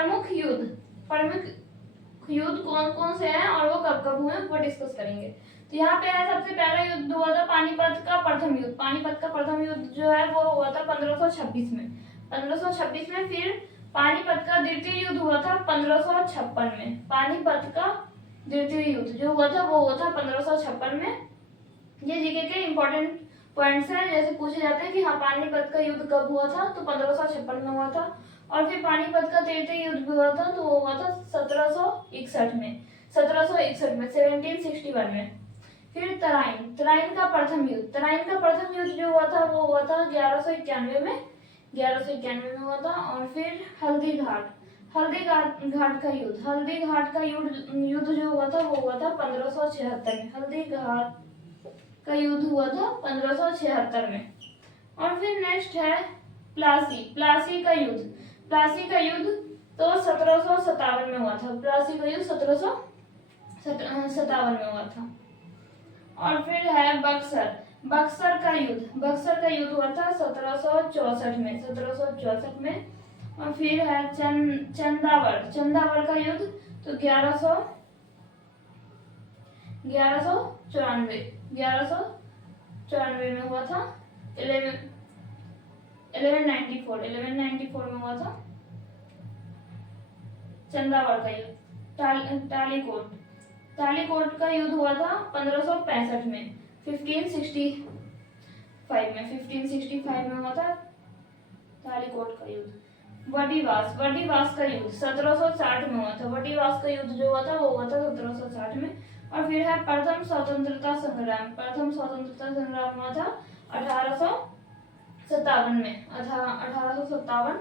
प्रमुख युद्ध कौन कौन से हैं और वो कब कब हुए वो डिस्कस करेंगे। तो यहाँ पे है सबसे पहला युद्ध हुआ था पानीपत का प्रथम युद्ध। पानीपत का प्रथम युद्ध जो है वो हुआ था 1526 में। 1526 में। फिर पानीपत का द्वितीय युद्ध हुआ था 1556 में। पानीपत का द्वितीय युद्ध जो हुआ था वो हुआ था 1556 में। ये जीके के इंपॉर्टेंट पॉइंट्स हैं, जैसे पूछे जाते हैं कि हाँ पानीपत का युद्ध कब हुआ था, तो 1556 में हुआ था। और फिर पानीपत का तृतीय युद्ध हुआ था तो वो हुआ था 1761 में। 1761 में 1761 में। फिर तराइन तराइन का प्रथम युद्ध। तराइन का प्रथम युद्ध जो हुआ था वो हुआ था 1191 में। 1191 में हुआ था। और फिर हल्दी घाट घाट का युद्ध। हल्दी घाट का युद्ध जो हुआ था वो हुआ था 1576 में। हल्दी घाट का युद्ध हुआ था 1576 में। और फिर नेक्स्ट है प्लासी का युद्ध। प्लासी का युद्ध तो 1757 में हुआ था। प्लासी का युद्ध 1757 में हुआ था। और फिर है बक्सर का युद्ध हुआ था 1764 में। 1764 में। और फिर है चंदावड़ का युद्ध तो 1194 में हुआ था। 1194 में हुआ था चंदावड़ का युद्ध। टालीकोट का युद्ध हुआ था 1565 में। 1565 में हुआ था टालीकोट का युद्ध। वडीवास का युद्ध 1760 में हुआ था। वडीवास का युद्ध जो हुआ था वो हुआ था 1760 में। और फिर है प्रथम स्वतंत्रता संग्राम हुआ था 1857 में। 1857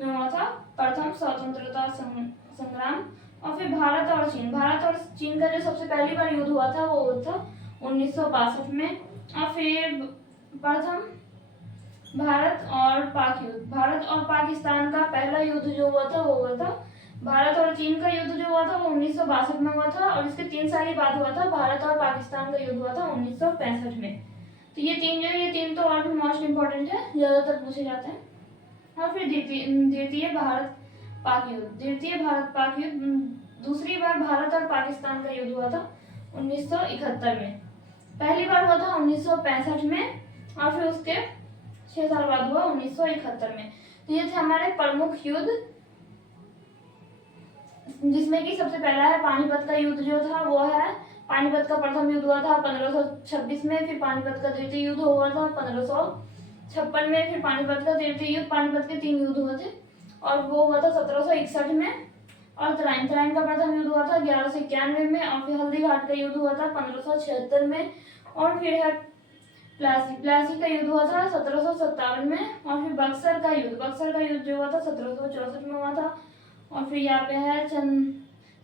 में हुआ था प्रथम स्वतंत्रता संग्राम। और फिर भारत और चीन का जो सबसे पहली बार युद्ध हुआ था वो हुआ था 1962 में। और फिर प्रथम भारत और पाकिस्तान का पहला युद्ध जो हुआ था वो हुआ था। भारत और चीन का युद्ध जो हुआ था वो 1962 में हुआ था। और इसके 3 साल बाद हुआ था भारत और पाकिस्तान का युद्ध हुआ था 1965 में। तो ये तीन तो और भी मोस्ट इंपॉर्टेंट है, ज्यादातर पूछे जाते हैं। और फिर द्वितीय भारत पाक युद्ध दूसरी बार भारत और पाकिस्तान का युद्ध हुआ था 1971 में। पहली बार हुआ था 1965 में। और फिर उसके 6 साल बाद हुआ 1971 में। तो ये थे हमारे प्रमुख युद्ध, जिसमें कि सबसे पहला है पानीपत का युद्ध जो था वो है। पानीपत का प्रथम युद्ध हुआ था 1526 में। फिर पानीपत का द्वितीय युद्ध हुआ था 1556 में। फिर पानीपत का तृतीय युद्ध, पानीपत के 3 युद्ध हुए थे और वो हुआ था 1761 में। और तराइन का प्रथम युद्ध हुआ था 1191 में। और फिर हल्दी घाट का युद्ध हुआ था 1576 में। और फिर है प्लासी का युद्ध हुआ था 1757 में। और फिर बक्सर का युद्ध जो हुआ था 1764 में हुआ था। और फिर यहाँ पे है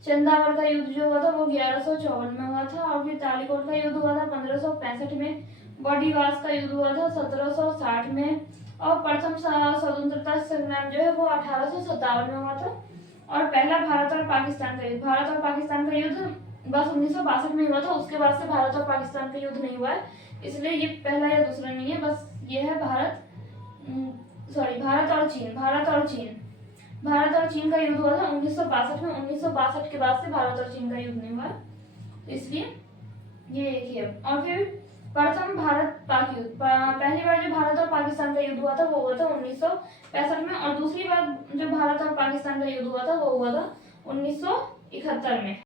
चंदावड़ का युद्ध जो हुआ था वो 1154 में हुआ था। और फिर तालीकोट का युद्ध हुआ था 1565 में। बॉडीवास का युद्ध हुआ था 1760 में। और प्रथम स्वतंत्रता संग्राम जो है वो 1857 में हुआ था। और पहला भारत और पाकिस्तान का युद्ध बस 1962 में हुआ था। उसके बाद से भारत और पाकिस्तान का युद्ध नहीं हुआ है, इसलिए ये पहला या दूसरा नहीं है, बस ये है भारत और चीन का युद्ध हुआ था 1962 में। 1962 के बाद से भारत और चीन का युद्ध नहीं हुआ है, तो इसलिए ये एक ही है। और फिर प्रथम भारत पाक युद्ध, पहली बार जो भारत और पाकिस्तान का युद्ध हुआ था वो हुआ था 1965 में। और दूसरी बार जो भारत और पाकिस्तान का युद्ध हुआ था वो हुआ था 1971 में।